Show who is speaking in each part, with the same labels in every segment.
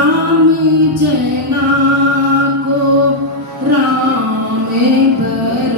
Speaker 1: राम जना को राम भरोसा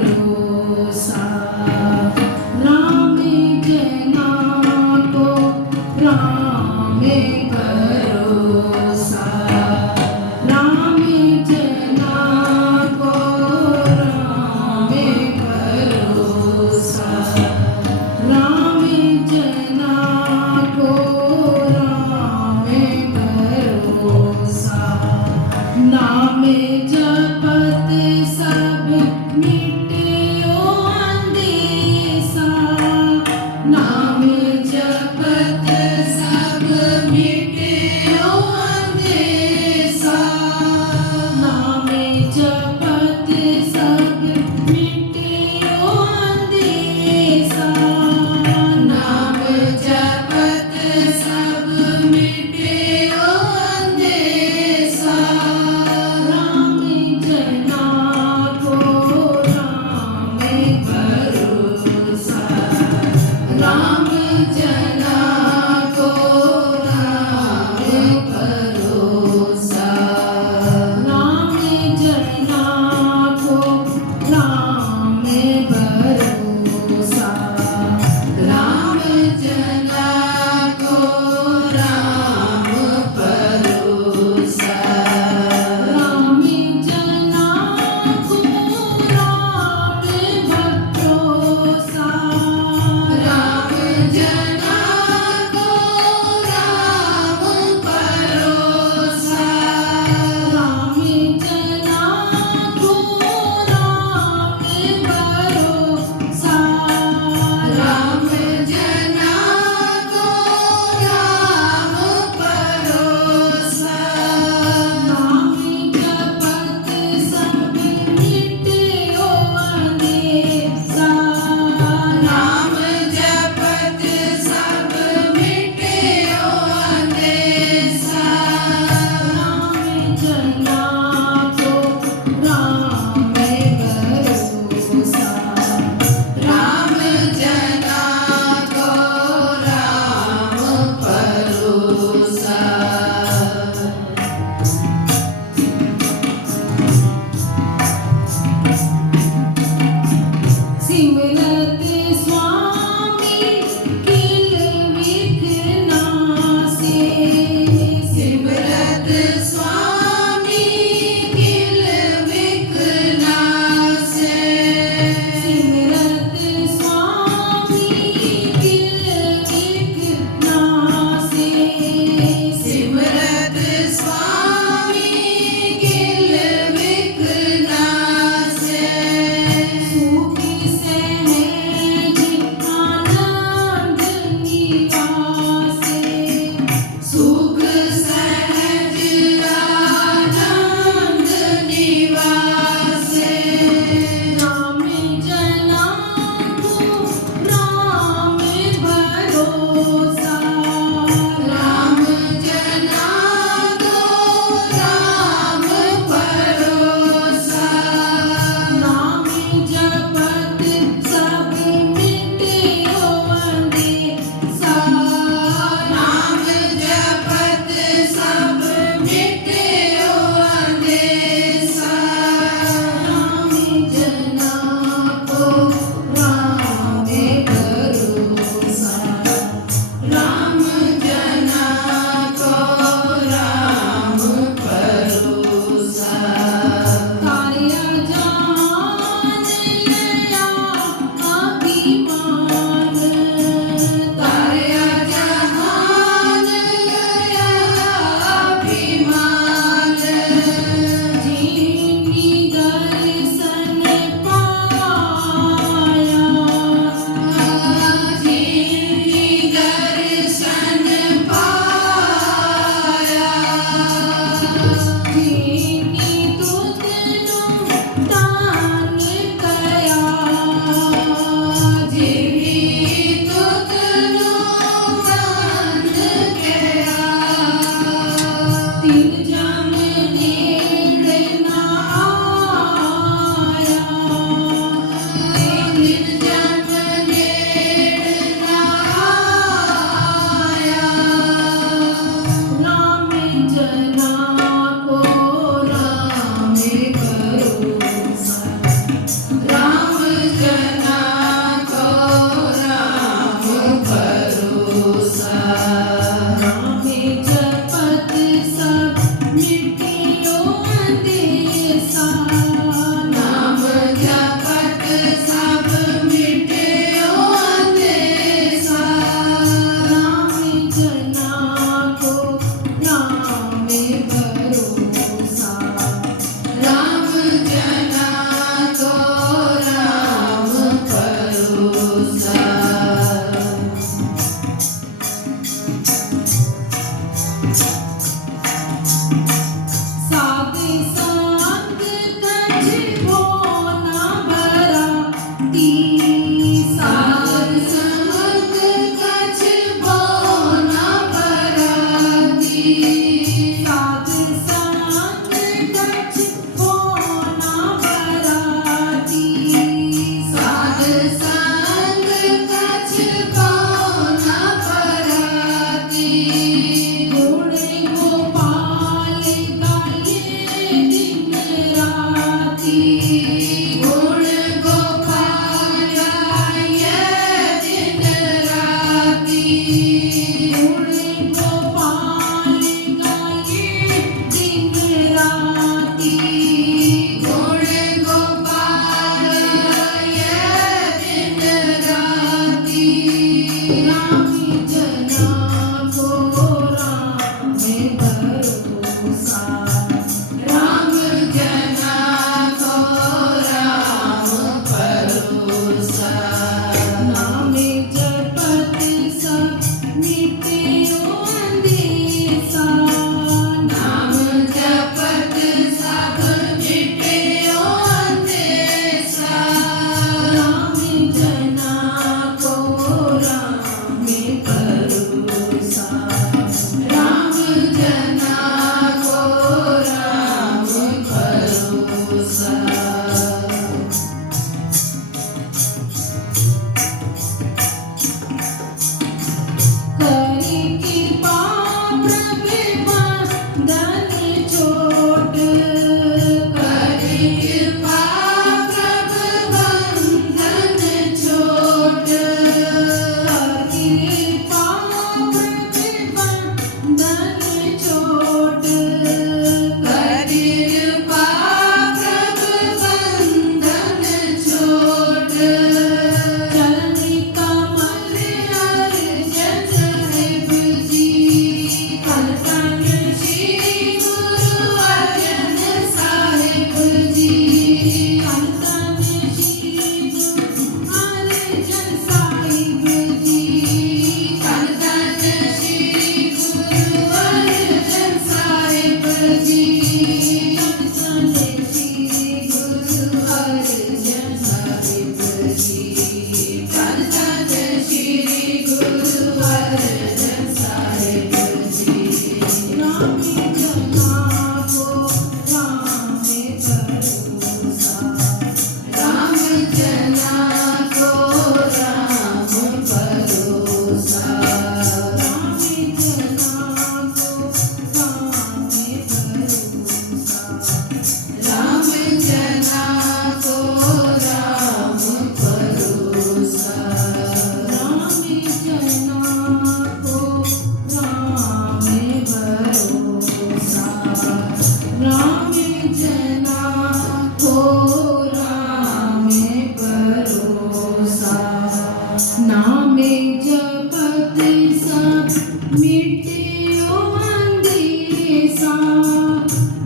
Speaker 1: Jesus.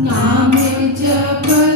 Speaker 1: ਨਾਮ ਜਪ